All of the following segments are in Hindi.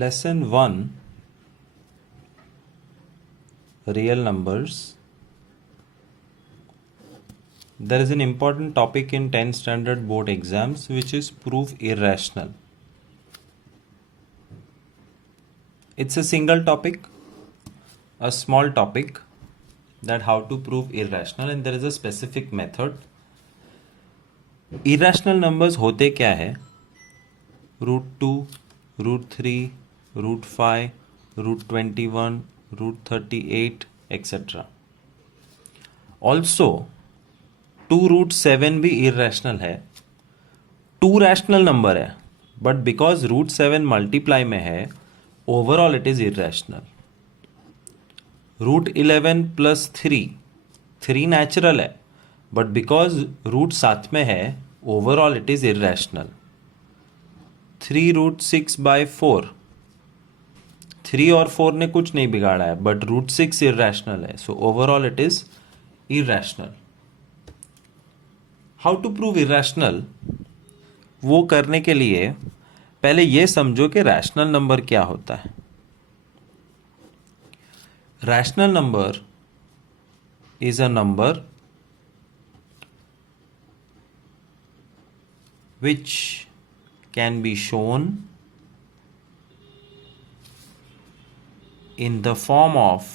Lesson 1, Real Numbers. There is an important topic in 10th standard board exams which is prove irrational. It's a single topic, a small topic, that how to prove irrational, and there is a specific method. Irrational numbers होते क्या है? √2, √3, √5, √21, √38, etc. Also 2√7 भी irrational है. 2 रैशनल नंबर है, बट बिकॉज √7 मल्टीप्लाई में है, overall it is irrational. √11 plus 3 natural है, बट बिकॉज रूट साथ में है, ओवरऑल इट इज इरेशनल. 3√6/4, 3 और 4 ने कुछ नहीं बिगाड़ा है, बट √6 इरेशनल है, so overall it is irrational. How to prove irrational, वो करने के लिए पहले ये समझो कि रैशनल नंबर क्या होता है. Rational number is a number which can be shown in the form of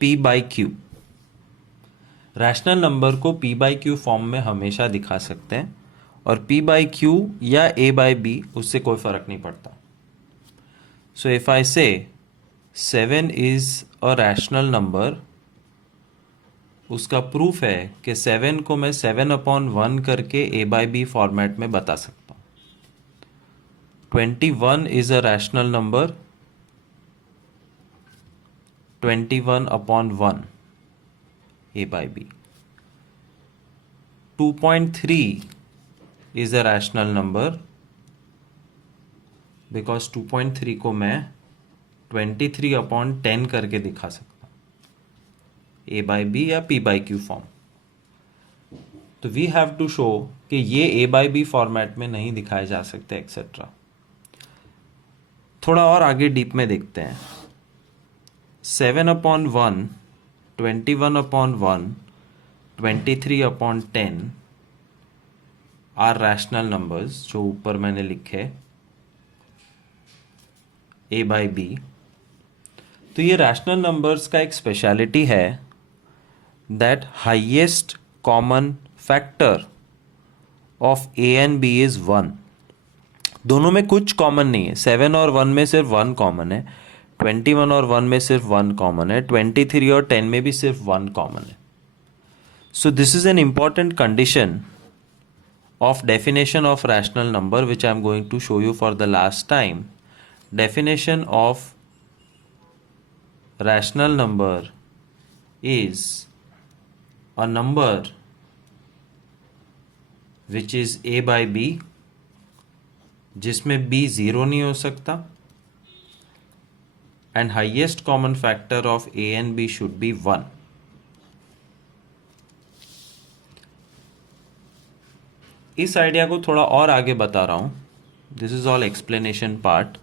p by q. Rational number को p by q फॉर्म में हमेशा दिखा सकते हैं, और p by q या a by b उससे कोई फर्क नहीं पड़ता. सो इफ आई से 7 इज अ रैशनल नंबर, उसका प्रूफ है कि 7 को मैं 7/1 करके a by b फॉर्मेट में बता सकता हूँ. 21 is a rational number, 21/1 a by b. 2.3 is a rational number because 2.3 को मैं 23/10 करके दिखा सकता हूँ, a by b या p by q फॉर्म. तो वी हैव टू शो कि ये a by b फॉर्मेट में नहीं दिखाए जा सकते एक्सेट्रा. थोड़ा और आगे डीप में देखते हैं. 7/1, 21/1, 23/10 आर रैशनल नंबर्स, जो ऊपर मैंने लिखे a by b. तो ये रैशनल नंबर्स का एक स्पेशलिटी है that highest common factor of a and b is 1. दोनों में कुछ कॉमन नहीं है. 7 और 1 में सिर्फ 1 कॉमन है, 21 और 1 में सिर्फ 1 कॉमन है, 23 और 10 में भी सिर्फ 1 कॉमन है. So this is an important condition of definition of rational number, which I am going to show you for the last time. Definition of rational number is a number which is a by b, जिसमें b 0 नहीं हो सकता, and highest common factor of a and b should be 1. इस आइडिया को थोड़ा और आगे बता रहा हूं. This is all explanation part.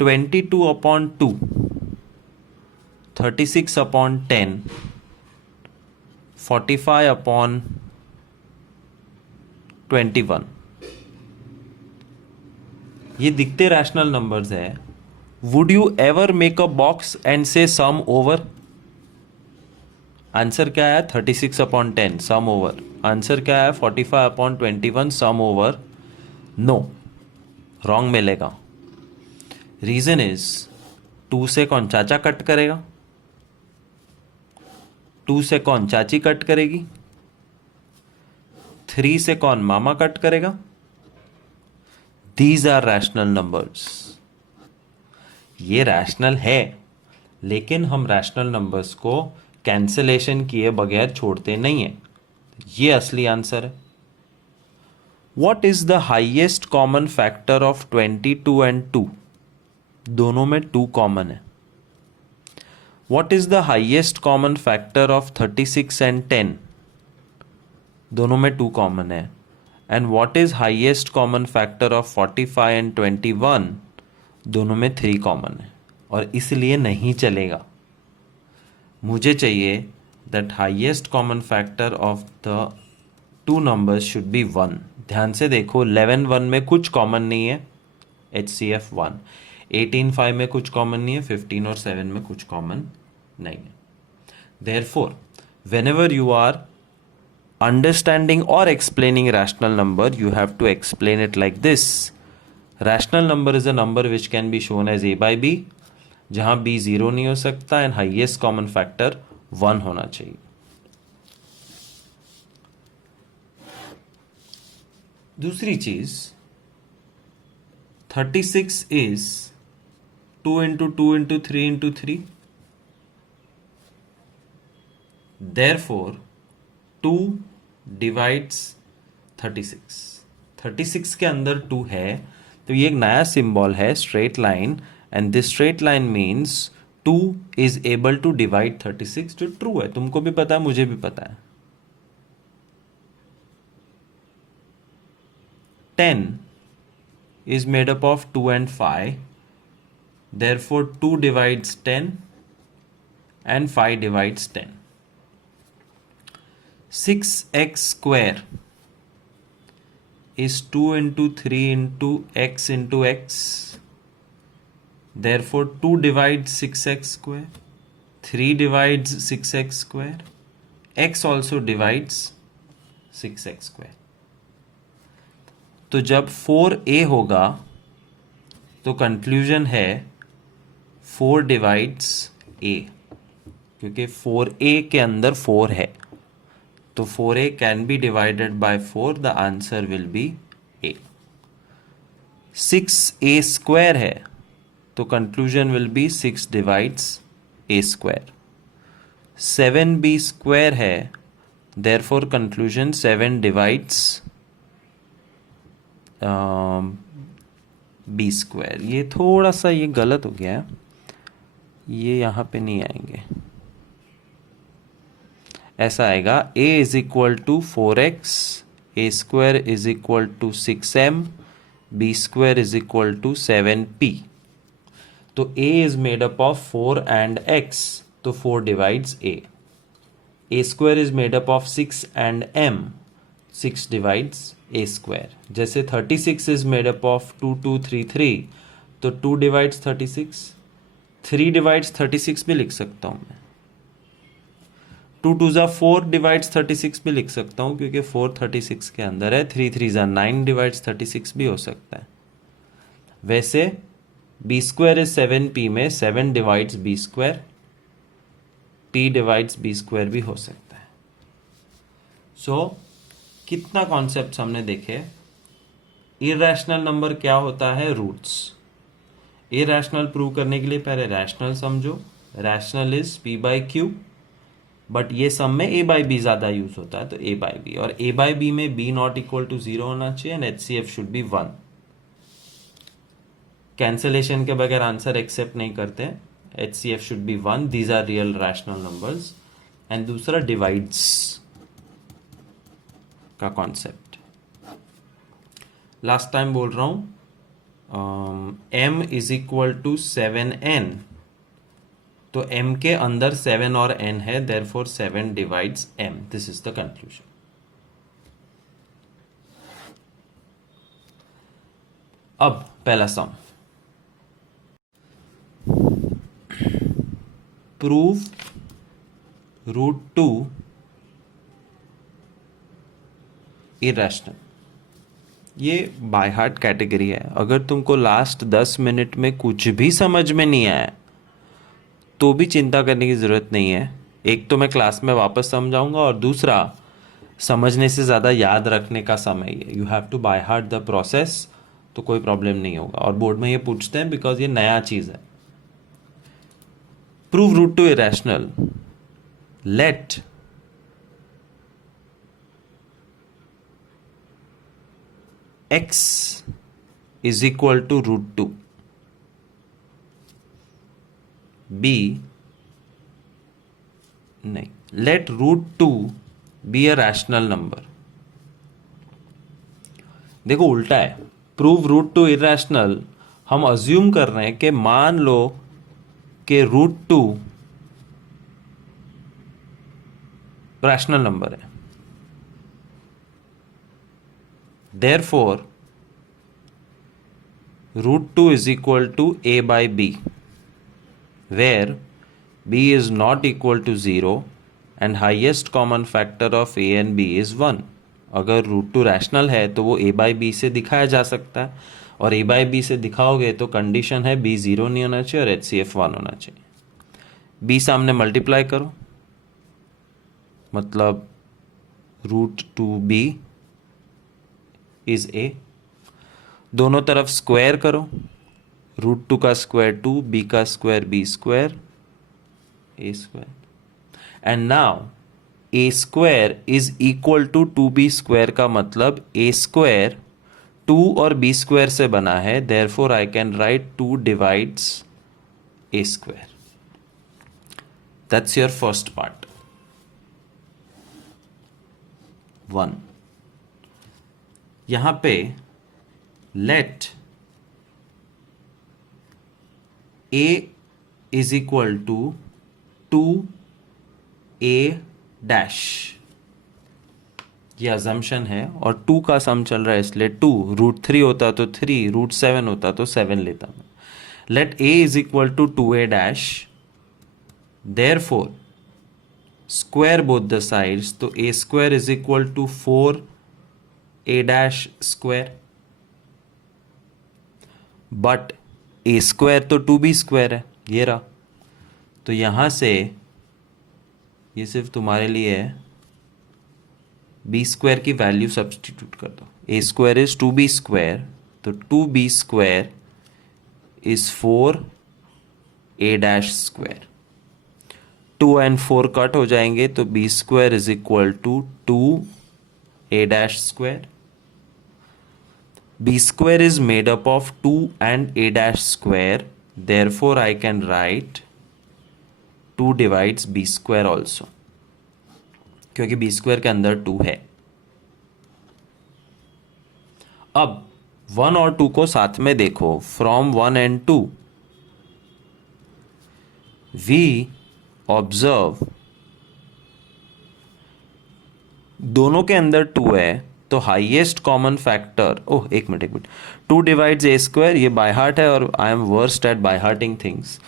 22/2, 36/10, 45/21, ये दिखते रैशनल नंबर्स है. Would you ever make a box and से सम ओवर? आंसर क्या है? 36/10 सम ओवर. आंसर क्या है? 45/21 सम ओवर. नो, रॉन्ग मिलेगा. रीजन इज 2 से कौन चाचा कट करेगा? 2 से कौन चाची कट करेगी? 3 से कौन मामा कट करेगा? These are rational numbers. ये रैशनल है, लेकिन हम रैशनल नंबर्स को कैंसलेशन किए बगैर छोड़ते नहीं है. ये असली आंसर है. What is the highest common factor of 22 and 2? दोनों में 2 कॉमन है. What is the highest common factor of 36 and 10? दोनों में 2 कॉमन है. And what is highest common factor of 45 and 21? दोनों में 3 कॉमन है और इसलिए नहीं चलेगा। मुझे चाहिए that highest common factor of the two numbers should be 1। ध्यान से देखो, 11 1 में कुछ कॉमन नहीं है, HCF 1। 18 5 में कुछ कॉमन नहीं है, 15 और 7 में कुछ कॉमन नहीं है। Therefore, whenever you are understanding or explaining rational number, you have to explain it like this. Rational number is a number which can be shown as a by b, जहां b 0 नहीं हो सकता एंड हाईएस्ट कॉमन फैक्टर 1 होना चाहिए। दूसरी चीज, 36 is 2 into 2 into 3 into 3। Therefore, 2 divides 36। 36 के अंदर 2 है, तो ये एक नया सिंबल है, straight line, and this straight line means 2 is able to divide 36, जो ट्रू है। तुमको भी पता है, मुझे भी पता है। 10 is made up of 2 and 5, therefore 2 divides 10 and 5 divides 10। 6x square is 2 into 3 into x, therefore 2 divides 6x square, 3 divides 6x square, x also divides 6x square। तो जब 4a होगा तो कंक्लूजन है 4 डिवाइड्स a, क्योंकि 4a के अंदर 4 है, तो 4a can be divided by 4, the answer will be a। 6a square है, तो conclusion will be 6 divides a square. 7b square है, therefore conclusion 7 divides b square. ये थोड़ा सा ये गलत हो गया है, ये यहाँ पे नहीं आएंगे, ऐसा आएगा a is equal to 4x, a square is equal to 6m, b square is equal to 7p। तो a is made up of 4 and x, तो 4 divides a square is made up of 6 and m, 6 divides a square. जैसे 36 इज मेड अप ऑफ 2 2 3 3, तो 2 डिवाइड्स 36, 3 डिवाइड्स 36 भी लिख सकता हूं मैं। 2 2 जा 4 डिवाइड्स 36 भी लिख सकता हूं, क्योंकि 4 36 के अंदर है। 3 3 जा 9 डिवाइड्स 36 भी हो सकता है। वैसे b स्क्वायर इज 7p में 7 divides b square, p divides b square भी हो सकता है। सो कितना कॉन्सेप्ट हमने देखे। इरैशनल नंबर क्या होता है, रूट्स। इरैशनल प्रूव करने के लिए पहले रैशनल समझो। Rational is p by q, but ये सम में a बाई बी ज्यादा यूज होता है, तो a बाई बी, और a बाई बी में b नॉट इक्वल टू 0 होना चाहिए and HCF should be 1। Cancellation के बगैर आंसर एक्सेप्ट नहीं करते, HCF should be 1, these are real rational numbers. And दूसरा डिवाइड्स का कॉन्सेप्ट, लास्ट टाइम बोल रहा हूं, m is equal to 7n, तो m के अंदर 7 और n है, therefore 7 divides m। This is the conclusion. अब पहला सम, प्रूव √2 इरैशनल। ये बाय हार्ट कैटेगरी है। अगर तुमको लास्ट 10 मिनट में कुछ भी समझ में नहीं आया तो भी चिंता करने की ज़रूरत नहीं है। एक तो मैं क्लास में वापस समझाऊंगा, और दूसरा समझने से ज़्यादा याद रखने का समय है। You have to by heart the process, तो कोई प्रॉब्लम नहीं होगा। और बोर्ड में ये पूछते हैं बिकॉज ये नया चीज़ है। Prove √2 irrational, let x is equal to √2, b नहीं, let √2 be a rational number, देखो उल्टा है, प्रूव रूट टू इरेशनल, हम अज्यूम कर रहे हैं कि मान लो कि रूट टू रैशनल नंबर है, therefore root two is equal to a by b, where b is not equal to 0 and highest common factor of a and b is 1. अगर रूट टू रैशनल है तो वो a by b से दिखाया जा सकता है, और a by b से दिखाओगे तो कंडीशन है b 0 नहीं होना चाहिए और HCF 1 होना चाहिए. b सामने मल्टीप्लाई करो, मतलब root two b is a, दोनों तरफ स्क्वायर करो, रूट टू का स्क्वायर 2, b का square b square a square, and now a square is equal to 2b square का मतलब a स्क्वायर 2 और b स्क्वायर से बना है, therefore I can write 2 divides a square. That's your first part 1. यहां पे let a is equal to 2a dash, ये अजम्पशन है, और 2 का सम चल रहा है इसलिए 2, रूट 3 होता तो 3, रूट 7 होता तो 7 लेता मैं. let a is equal to 2a dash, therefore square both the sides, तो a square is equal to 4a dash square, but A square तो 2b स्क्वायर है, ये रहा. तो यहां से ये सिर्फ तुम्हारे लिए है, बी स्क्वायर की वैल्यू सब्सटीट्यूट कर दो. A square is 2b square, तो 2b square is 4a dash square. 2 and 4 कट हो जाएंगे तो b square is equal to 2a dash square. b square is made up of 2 and a dash square, therefore I can write 2 divides b square also, क्योंकि b square के अंदर 2 है. अब 1 और 2 को साथ में देखो, from 1 and 2 we observe दोनों के अंदर 2 है, तो हाईएस्ट कॉमन फैक्टर, ओह एक मिनट 2 डिवाइड्स ए स्क्वायर, ये बाय हार्ट है और I am worst at by hearting things.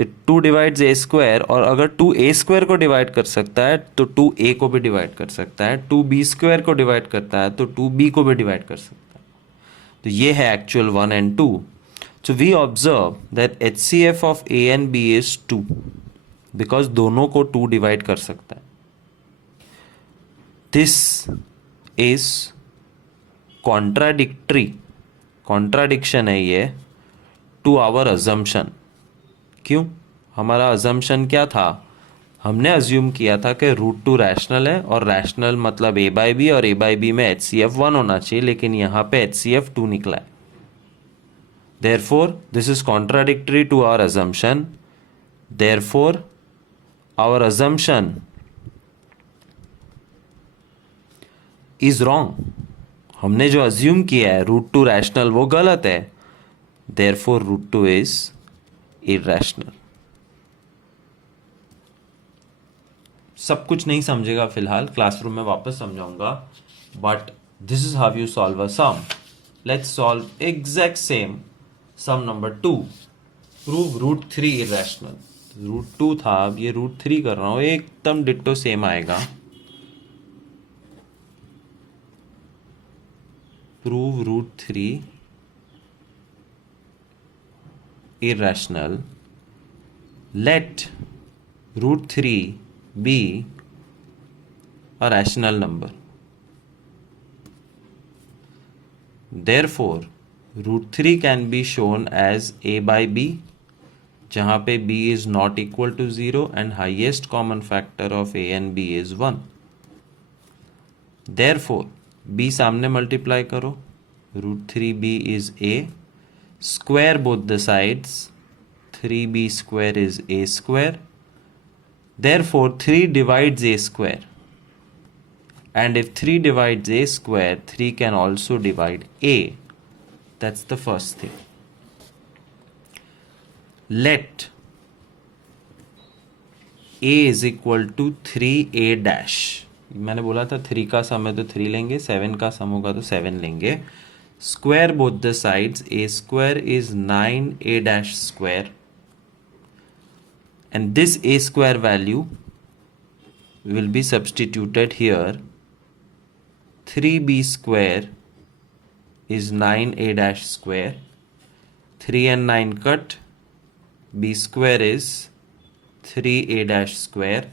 2 divides a square, और अगर 2 ए स्क्वायर को डिवाइड कर सकता है तो 2 ए को भी डिवाइड कर सकता है, 2 बी स्क्वायर को डिवाइड करता है तो 2 बी को भी डिवाइड कर सकता है. तो ये है actual 1 and 2. So we observe that HCF of a and b is 2, because दोनों को 2 डिवाइड कर सकता है. दिस इज कॉन्ट्राडिक्शन है ये टू आवर अजम्पशन. क्यों? हमारा अजम्पशन क्या था? हमने अज्यूम किया था कि रूट टू रैशनल है, और रैशनल मतलब a बाई बी, और a बाई बी में HCF 1 होना चाहिए, लेकिन यहाँ पे HCF 2 निकला है. Therefore this is contradictory to our assumption, therefore our assumption is wrong. हमने जो अज्यूम किया है रूट टू रैशनल वो गलत है, therefore root two is irrational. सब कुछ नहीं समझेगा फिलहाल, क्लासरूम में वापस समझाऊंगा, but this is how you solve a sum. Let's solve exact same sum number 2. Prove root 3 irrational. Root 2 था, अब ये रूट 3 कर रहा हूं, एकदम डिट्टो सेम आएगा. prove root 3 irrational, let root 3 be a rational number. Therefore root 3 can be shown as a by b, जहाँ पे b is not equal to 0 and highest common factor of a and b is 1. Therefore b सामने मल्टीप्लाई करो, root 3b is a, square both the sides, 3b square is a square, therefore 3 divides a square. And if 3 divides a square, 3 can also divide a. That's the first thing. Let a is equal to 3a dash. मैंने बोला था 3 का सम है तो 3 लेंगे, 7 का सम होगा तो 7 लेंगे. Square both the sides. A square is 9a dash square. And this a square value will be substituted here. 3b square is 9a dash square. 3 and 9 cut. B square is 3a dash square.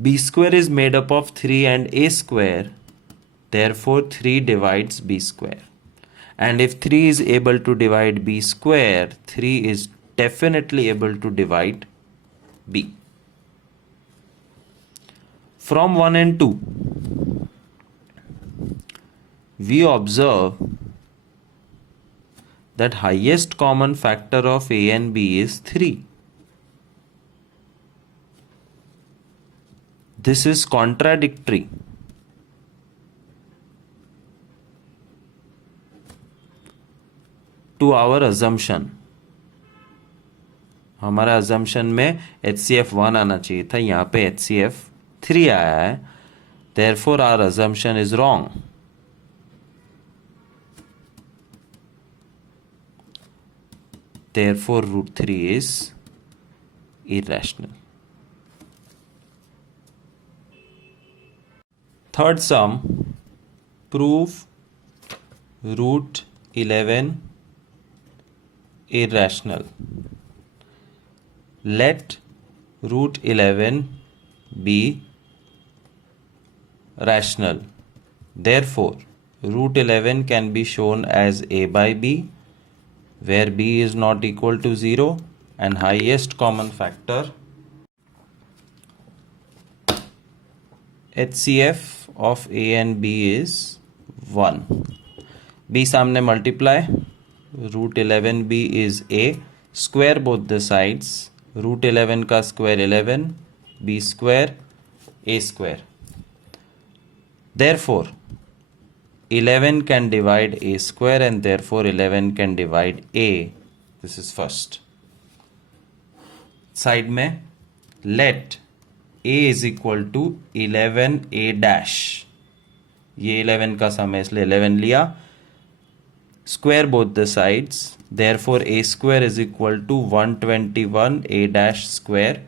B square is made up of 3 and a square. Therefore 3 divides b square. And if 3 is able to divide b square, 3 is definitely able to divide b. From 1 and 2, we observe that highest common factor of a and b is 3. This is contradictory to our assumption. हमारा assumption में HCF 1 आना चाहिए था, यहाँ पे HCF 3 आया है. Therefore our assumption is wrong. Therefore root 3 is irrational. Third sum, prove root 11 irrational. Let root 11 be rational. Therefore, root 11 can be shown as a by b, where b is not equal to 0 and highest common factor HCF of a and b is 1. b सामने multiply. Root 11b is a. Square both the sides. Root 11 का square 11, b square, a square. Therefore 11 can divide a square and therefore 11 can divide a. This is first. Side में let a is equal to 11a dash. ये 11 का सम है इसलिए 11 लिया. Square both the sides. Therefore a square is equal to 121a dash square.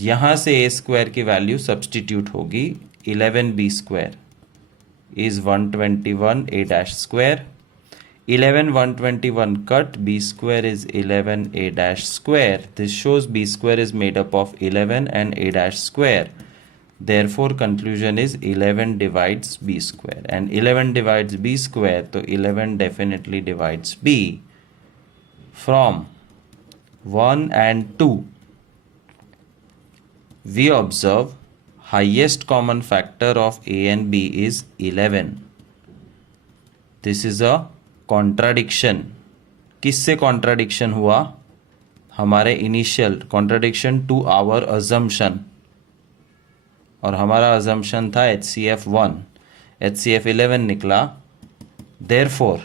यहाँ से a square की वैल्यू सब्सटीट्यूट होगी. 11b square is 121a dash square. 11 121 cut, b square is 11a dash square. This shows b square is made up of 11 and a dash square. Therefore conclusion is 11 divides b square, and 11 divides b square, so 11 definitely divides b. From 1 and 2, we observe highest common factor of a and b is 11. This is a contradiction. किससे contradiction हुआ? हमारे initial contradiction to our assumption. और हमारा assumption था HCF 1, HCF 11 निकला. Therefore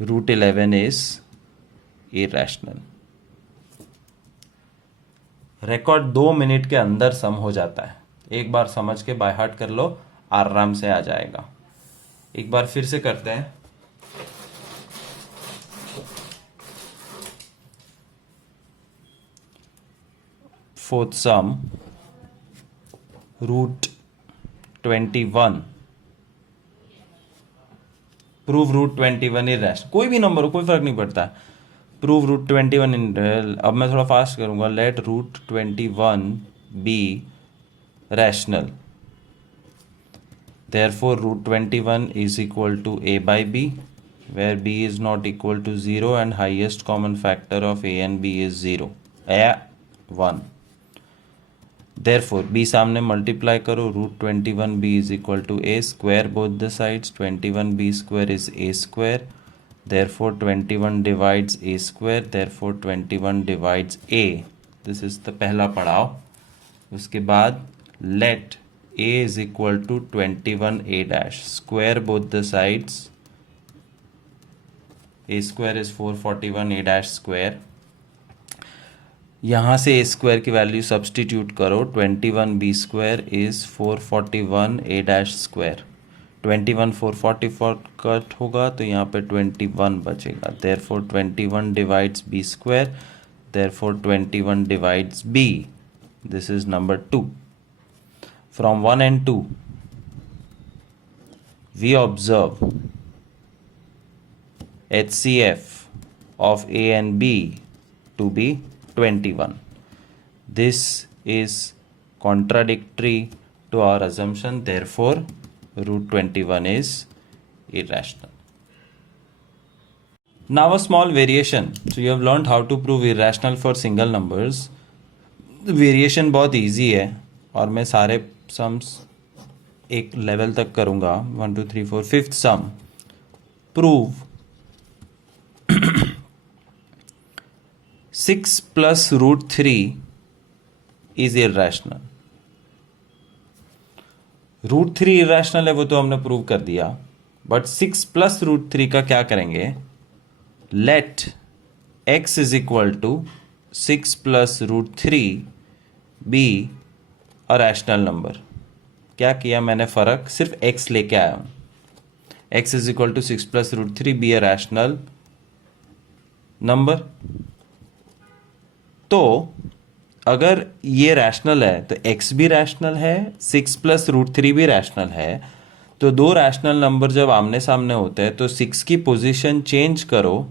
root 11 is irrational. Record 2 minute के अंदर सम हो जाता है. एक बार समझ के बाय हार्ट कर लो, आराम से आ जाएगा. एक बार फिर से करते हैं. Fourth sum, root 21. Prove root 21 irrational. कोई भी नंबर हो, कोई फर्क नहीं पड़ता. प्रूव रूट 21 इन. अब मैं थोड़ा फास्ट करूंगा. Let root 21 be rational. Therefore root 21 is equal to a by b, where b is not equal to 0 and highest common factor of a and b is 0. 1. Therefore b सामने multiply करो. root 21b is equal to a. Square both the sides. 21b square is a square. therefore 21 divides a square, therefore 21 divides a. This is the पहला पड़ाव। उसके बाद let a is equal to 21a dash, square both the sides, a square is 441 a dash square, यहाँ से a स्क्वायर की वैल्यू सब्सटीट्यूट करो, 21b square is 441 a dash square, 21 444 cut होगा तो यहाँ पे 21 बचेगा, therefore 21 divides b square, therefore 21 divides b. This is number 2. From 1 and 2 we observe HCF of a and b to be 21. This is contradictory to our assumption, therefore root 21 is irrational. Now a small variation. So you have learned how to prove irrational for single numbers. Variation बहुत easy है और मैं सारे sums एक level तक करूँगा, 1 2 3 4 5th sum. Prove 6 plus root 3 is irrational. Root 3 irrational है वो तो हमने प्रूव कर दिया, बट 6 प्लस रूट 3 का क्या करेंगे? Let x is equal to 6 plus root 3 be a rational number. क्या किया मैंने फ़र्क? सिर्फ x लेके आया हूँ. x is equal to 6 plus root 3 be a rational number. तो अगर ये रैशनल है तो x भी रैशनल है, 6 प्लस रूट 3 भी रैशनल है. तो दो रैशनल नंबर जब आमने सामने होते हैं तो 6 की पोजीशन चेंज करो,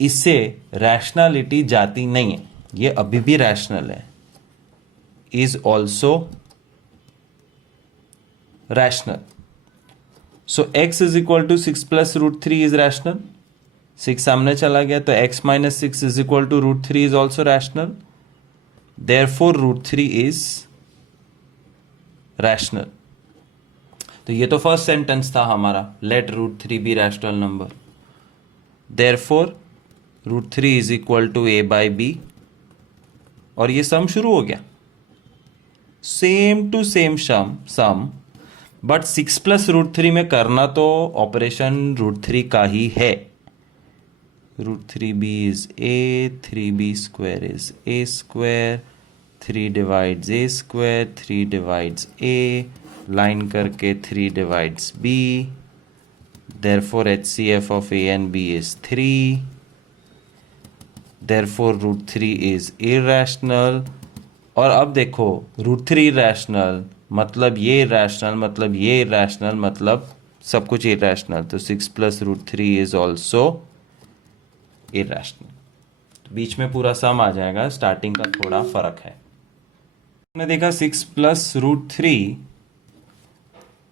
इससे रैशनैलिटी जाती नहीं है, ये अभी भी रैशनल है, is also rational. So x is equal to 6 plus root 3 is rational. 6 सामने चला गया तो x minus 6 is equal to root 3 is also rational, therefore root 3 is rational. तो ये तो फर्स्ट सेंटेंस था हमारा, let root 3 be rational number, therefore root 3 is equal to a by b. और ये सम शुरू हो गया, same to same some, but 6 plus root 3 में करना तो ऑपरेशन रूट 3 का ही है. Root 3b is a, 3b square is a square, 3 divides a square, 3 divides a, line करके 3 divides b, therefore HCF of a and b is 3, therefore root 3 is irrational. और अब देखो रूट 3 irrational मतलब ये irrational मतलब ये irrational मतलब सब कुछ irrational, तो 6 plus root 3 is also irrational. तो बीच में पूरा सम आ जाएगा, स्टार्टिंग का थोड़ा फर्क है. हमने देखा 6 प्लस रूट 3,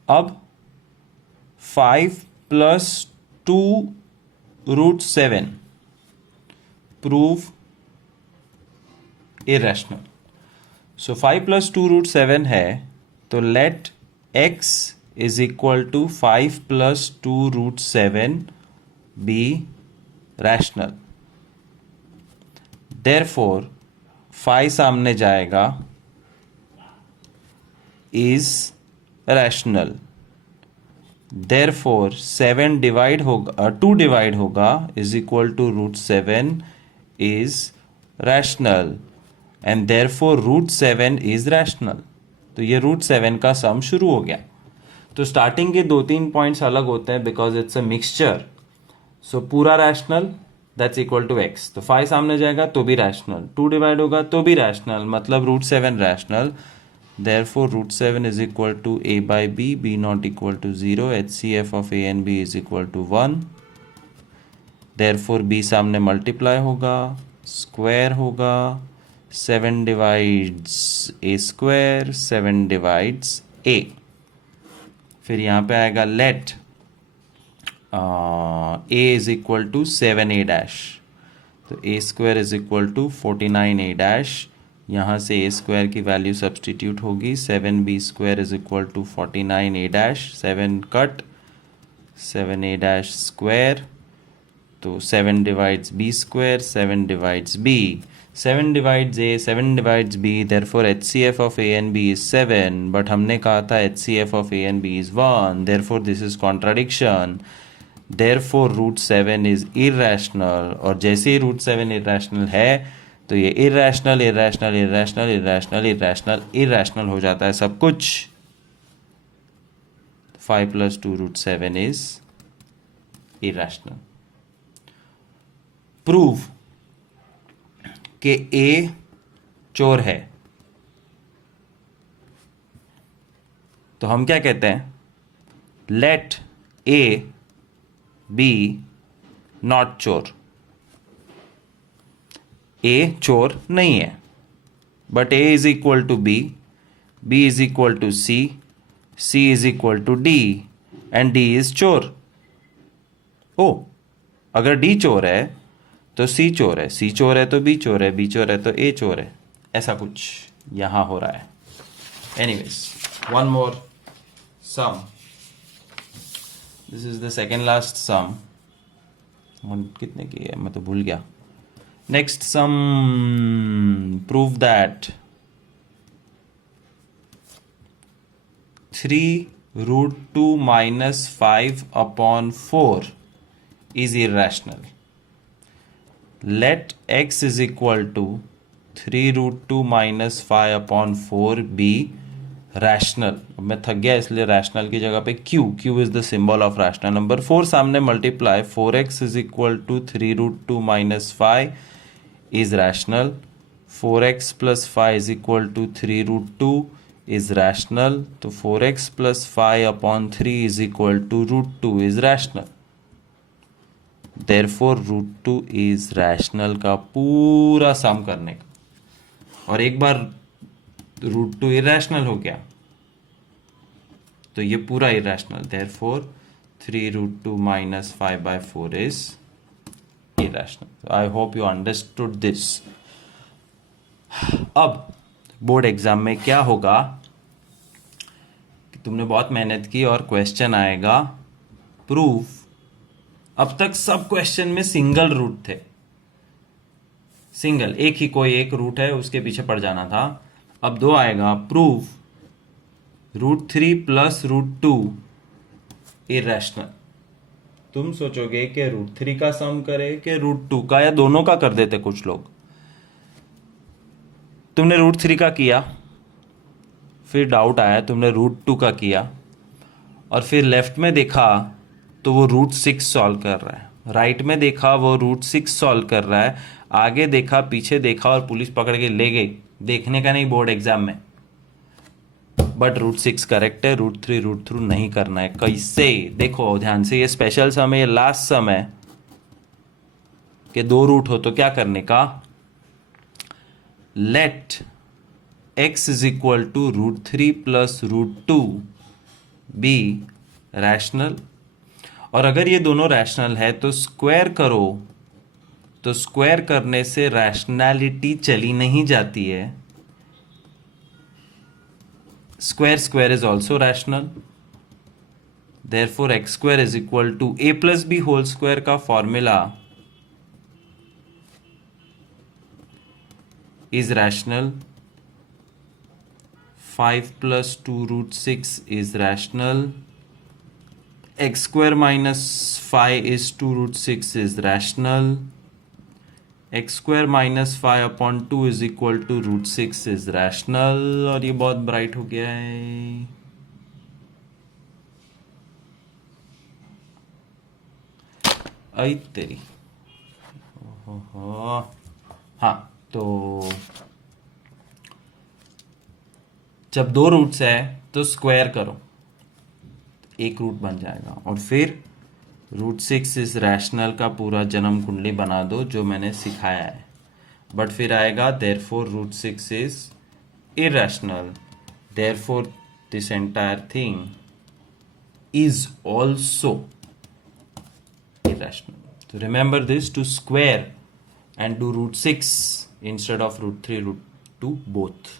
अब 5 plus 2 root 7 prove irrational. So 5 plus 2 root 7 है तो let x is equal to 5 plus 2 root 7 be rational. Therefore 5 सामने जाएगा, इज रैशनल. देयरफॉर 7 डिवाइड होगा, 2 डिवाइड होगा, is equal to root 7 is rational, and therefore root 7 is rational. तो ये रूट 7 का सम शुरू हो गया. तो स्टार्टिंग के 2-3 पॉइंट्स अलग होते हैं because it's a mixture. So पूरा rational that's equal to x. तो 5 सामने जाएगा तो भी रैशनल, 2 डिवाइड होगा तो भी रैशनल, मतलब root 7 rational. Therefore root 7 is equal to a by बी, b not equal to 0, HCF of a and b is equal to 1. Therefore b सामने मल्टीप्लाई होगा, स्क्वायर होगा, 7 divides a square, 7 divides a. फिर यहाँ पे आएगा let a is equal to 7a dash, तो a square is equal to 49a dash. यहाँ से a स्क्वायर की वैल्यू सब्सटीट्यूट होगी, 7b square is equal to 49a dash, 7 cut, 7a dash square, तो 7 divides b square, 7 divides b, 7 divides a, 7 divides b, therefore HCF of a and b is 7, but हमने कहा था HCF of a and b is 1, therefore this is contradiction, therefore root 7 is irrational, और जैसे ही root 7 irrational है तो ये irrational, irrational, irrational, irrational, irrational, irrational हो जाता है सब कुछ. 5 plus 2 root 7 is irrational. Prove कि A चोर है. तो हम क्या कहते हैं? Let A be not चोर. A चोर नहीं है, but A is equal to B, B is equal to C, C is equal to D, and D is चोर. ओ, अगर D चोर है तो C चोर है, C चोर है तो B चोर है, B चोर है तो A चोर है. ऐसा कुछ यहाँ हो रहा है. Anyways, one more sum. This is the second last sum. कितने की है मैं तो भूल गया. Next sum, prove that 3 root 2 minus 5 upon 4 is irrational. Let x is equal to 3 root 2 minus 5 upon 4 be rational. अब मैं थक गया इसलिए rational की जगह पे q is the symbol of rational number. 4 सामने multiply, 4x is equal to 3 root 2 minus 5 is rational. 4x plus 5 is equal to 3 root 2 is rational. तो 4x plus 5 upon 3 is equal to root 2 is rational. Therefore root 2 is rational का पूरा सम करने का. और एक बार root 2 irrational हो गया तो ये पूरा irrational. Therefore 3 root 2 minus 5 by 4 is irrational. So I hope you understood this. अब बोर्ड एग्जाम में क्या होगा कि तुमने बहुत मेहनत की और क्वेश्चन आएगा प्रूफ. अब तक सब क्वेश्चन में सिंगल रूट थे, सिंगल एक ही कोई एक रूट है उसके पीछे पड़ जाना था. अब 2 आएगा proof root 3 plus root 2 irrational. तुम सोचोगे कि रूट 3 का सम करे कि रूट 2 का, या दोनों का कर देते कुछ लोग. तुमने रूट 3 का किया, फिर डाउट आया तुमने रूट 2 का किया, और फिर लेफ्ट में देखा तो वो रूट 6 सॉल्व कर रहा है, राइट में देखा वो रूट 6 सॉल्व कर रहा है, आगे देखा पीछे देखा और पुलिस पकड़ के ले गई. देखने का नहीं बोर्ड एग्जाम में. बट रूट 6 करेक्ट है, रूट 3 रूट थ्रू नहीं करना है. कैसे? देखो ध्यान से, ये स्पेशल सम है, ये लास्ट सम है कि 2 रूट हो तो क्या करने का. Let x is equal to root 3 plus root 2 be rational. और अगर ये दोनों रैशनल है तो स्क्वायर करो, तो स्क्वायर करने से रैशनैलिटी चली नहीं जाती है. Square square is also rational. Therefore x square is equal to a plus b whole square का formula is rational. 5 plus 2 root 6 is rational. X square minus 5 is 2 root 6 is rational. X square minus 5 upon 2 is equal to root 6 is rational. और ये बहुत ब्राइट हो गया है. आई तेरी. हाँ, तो जब 2 रूट्स है तो स्क्वायर करो, एक रूट बन जाएगा. और फिर रूट 6 इज रैशनल का पूरा जन्म कुंडली बना दो जो मैंने सिखाया है. बट फिर आएगा therefore root 6 is irrational, therefore this entire thing is also irrational. तो remember this, two square and do root 6 instead of root 3 root 2 both.